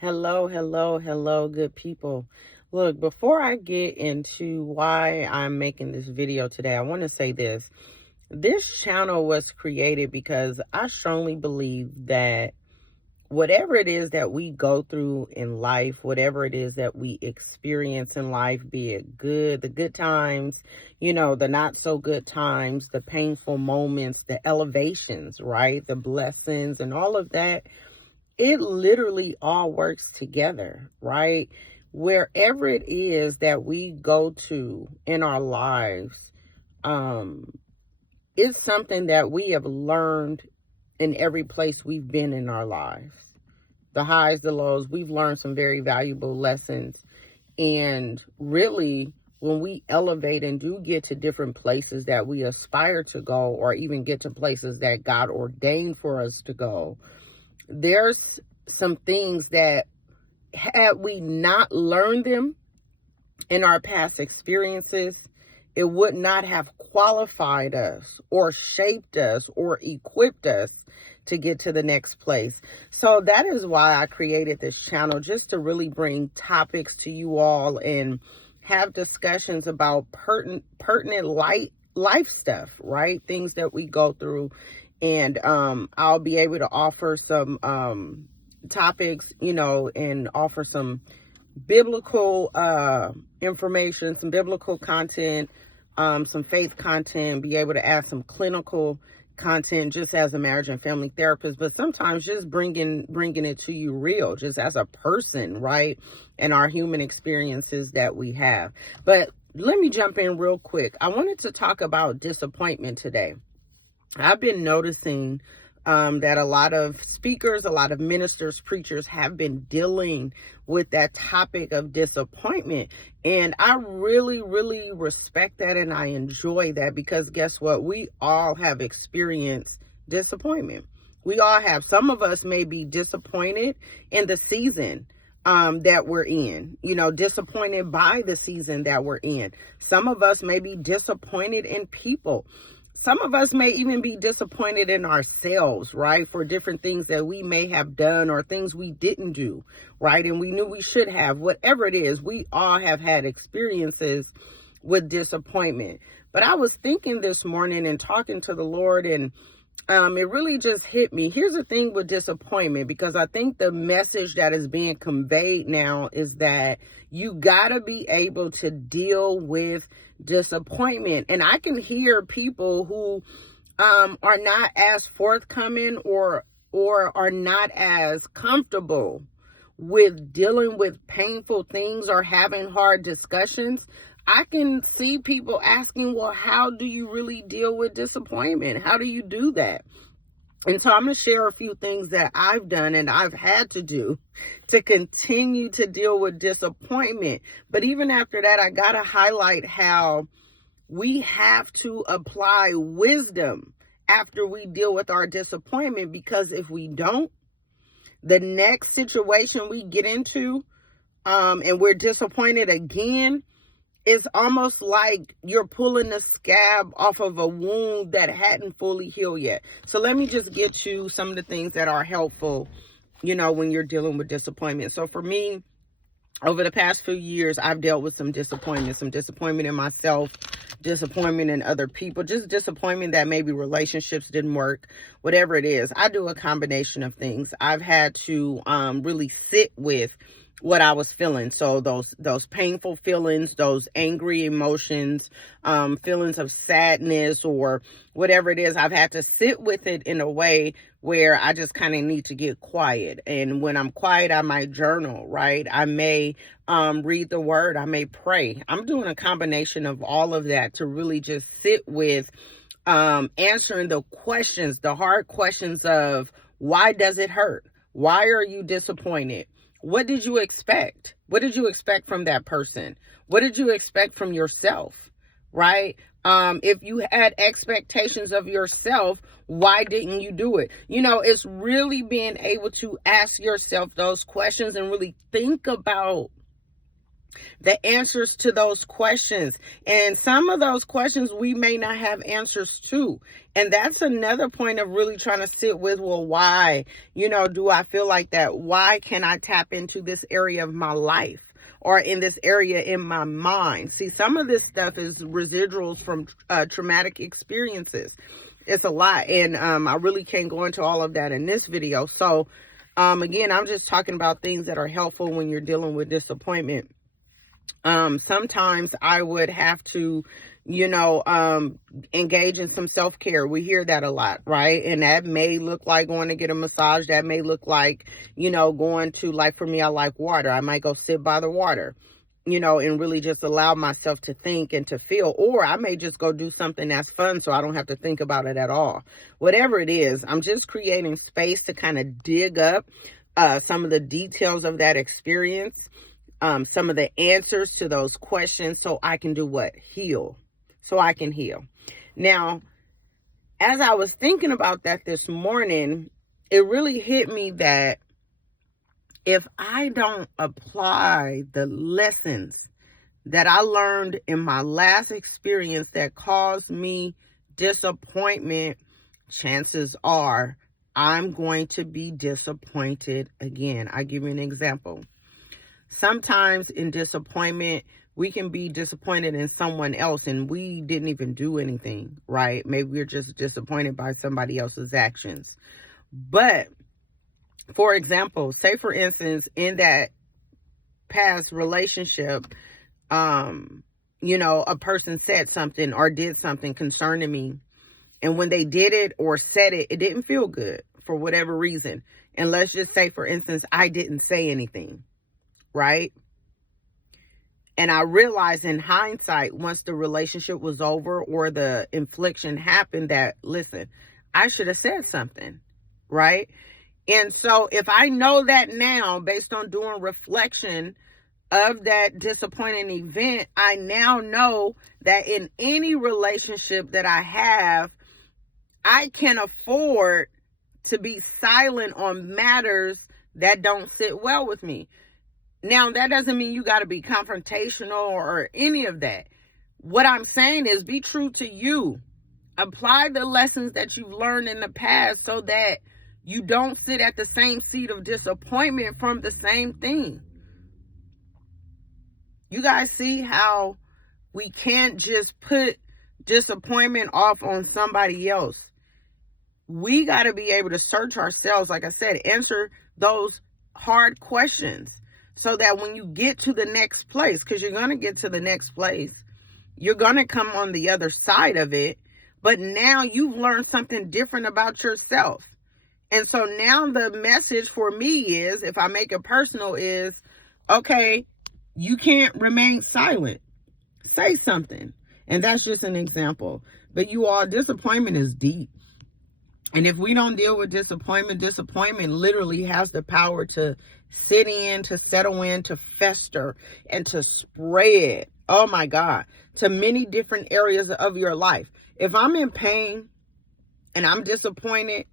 Hello, hello, hello, good people. Look, before I get into why I'm making this video today, I want to say this. This channel was created because I strongly believe that whatever it is that we go through in life, whatever it is that we experience in life, be it good, the good times, the not so good times, the painful moments, the elevations, right? The blessings and all of that, it literally all works together, right? Wherever it is that we go to in our lives, um, it's something that we have learned in every place we've been in our lives. The highs, the lows, we've learned some very valuable lessons. And really, when we elevate and do get to different places that we aspire to go, or even get to places that God ordained for us to go, there's some things that, had we not learned them in our past experiences, it would not have qualified us or shaped us or equipped us to get to the next place. So that is why I created this channel, just to really bring topics to you all and have discussions about pertinent life stuff, right? Things that we go through. And I'll be able to offer some topics, and offer some biblical information, some biblical content, some faith content, be able to add some clinical content just as a marriage and family therapist, but sometimes just bringing it to you real, just as a person, right? And our human experiences that we have. But let me jump in real quick. I wanted to talk about disappointment today. I've been noticing that a lot of speakers, a lot of ministers, preachers have been dealing with that topic of disappointment. And I really, really respect that, and I enjoy that, because guess what? We all have experienced disappointment. We all have. Some of us may be disappointed in the season that we're in, disappointed by the season that we're in. Some of us may be disappointed in people. Some of us may even be disappointed in ourselves, right? For different things that we may have done or things we didn't do, right? And we knew we should have. Whatever it is, we all have had experiences with disappointment. But I was thinking this morning and talking to the Lord, and it really just hit me. Here's the thing with disappointment, because I think the message that is being conveyed now is that you gotta be able to deal with disappointment. And I can hear people who are not as forthcoming or are not as comfortable with dealing with painful things or having hard discussions. I can see people asking, well, how do you really deal with disappointment? How do you do that? And so I'm going to share a few things that I've done and I've had to do to continue to deal with disappointment. But even after that, I got to highlight how we have to apply wisdom after we deal with our disappointment, because if we don't, the next situation we get into, and we're disappointed again, it's almost like you're pulling the scab off of a wound that hadn't fully healed yet. So let me just get you some of the things that are helpful, when you're dealing with disappointment. So for me, over the past few years, I've dealt with some disappointment in myself, disappointment in other people, just disappointment that maybe relationships didn't work, whatever it is. I do a combination of things. I've had to really sit with what I was feeling. So those painful feelings, those angry emotions, feelings of sadness or whatever it is, I've had to sit with it in a way where I just kind of need to get quiet. And when I'm quiet, I might journal, right? I may read the word, I may pray. I'm doing a combination of all of that to really just sit with answering the questions, the hard questions of, why does it hurt? Why are you disappointed? What did you expect? What did you expect from that person? What did you expect from yourself? Right? If you had expectations of yourself, why didn't you do it? It's really being able to ask yourself those questions and really think about the answers to those questions. And some of those questions we may not have answers to. And that's another point of really trying to sit with, well, why, do I feel like that? Why can I tap into this area of my life or in this area in my mind? See, some of this stuff is residuals from traumatic experiences. It's a lot. And I really can't go into all of that in this video. So again, I'm just talking about things that are helpful when you're dealing with disappointment. Sometimes I would have to, engage in some self-care. We hear that a lot, right? And that may look like going to get a massage. That may look like, going to, like for me, I like water. I might go sit by the water, and really just allow myself to think and to feel. Or I may just go do something that's fun so I don't have to think about it at all. Whatever it is, I'm just creating space to kind of dig up some of the details of that experience. Some of the answers to those questions so I can do what? Heal. So I can heal. Now, as I was thinking about that this morning, it really hit me that if I don't apply the lessons that I learned in my last experience that caused me disappointment, chances are I'm going to be disappointed again. I'll give you an example. Sometimes in disappointment, we can be disappointed in someone else and we didn't even do anything, right? Maybe we're just disappointed by somebody else's actions. But, for example, say for instance, in that past relationship, a person said something or did something concerning me. And when they did it or said it, it didn't feel good for whatever reason. And let's just say, for instance, I didn't say anything. Right? And I realized in hindsight, once the relationship was over or the infliction happened, that, listen, I should have said something. Right? And so if I know that now, based on doing reflection of that disappointing event, I now know that in any relationship that I have, I can afford to be silent on matters that don't sit well with me. Now, that doesn't mean you got to be confrontational or any of that. What I'm saying is be true to you. Apply the lessons that you've learned in the past so that you don't sit at the same seat of disappointment from the same thing. You guys see how we can't just put disappointment off on somebody else. We got to be able to search ourselves, like I said, answer those hard questions. So that when you get to the next place, because you're going to get to the next place, you're going to come on the other side of it. But now you've learned something different about yourself. And so now the message for me is, if I make it personal, is, okay, you can't remain silent. Say something. And that's just an example. But you all, disappointment is deep. And if we don't deal with disappointment literally has the power to sit in, to settle in, to fester, and to spread, oh my God, to many different areas of your life. If I'm in pain and I'm disappointed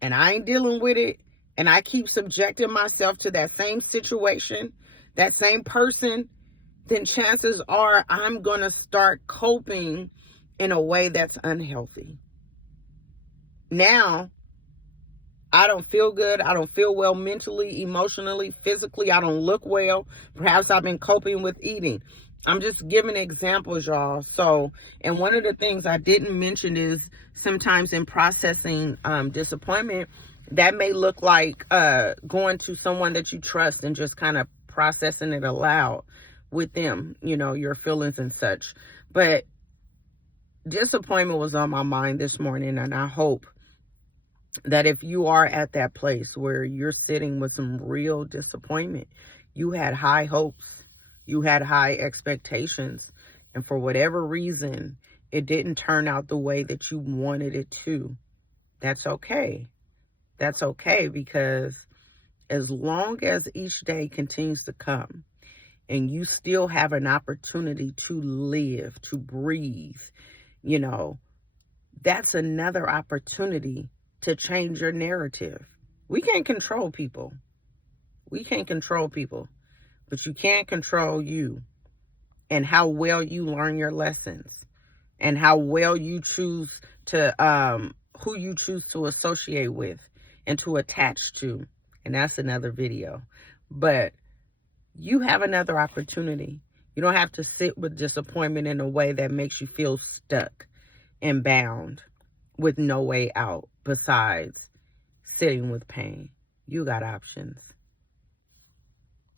and I ain't dealing with it, and I keep subjecting myself to that same situation, that same person, then chances are I'm going to start coping in a way that's unhealthy. Now, I don't feel good. I don't feel well mentally, emotionally, physically. I don't look well. Perhaps I've been coping with eating. I'm just giving examples, y'all. So, and one of the things I didn't mention is sometimes in processing disappointment, that may look like going to someone that you trust and just kind of processing it aloud with them, your feelings and such. But disappointment was on my mind this morning, and I hope that if you are at that place where you're sitting with some real disappointment, you had high hopes, you had high expectations, and for whatever reason, it didn't turn out the way that you wanted it to. That's okay. That's okay, because as long as each day continues to come and you still have an opportunity to live, to breathe, that's another opportunity to change your narrative. We can't control people. We can't control people. but you can control you and how well you learn your lessons and how well you choose to, who you choose to associate with and to attach to. And that's another video. But you have another opportunity. You don't have to sit with disappointment in a way that makes you feel stuck and bound with no way out besides sitting with pain. You got options.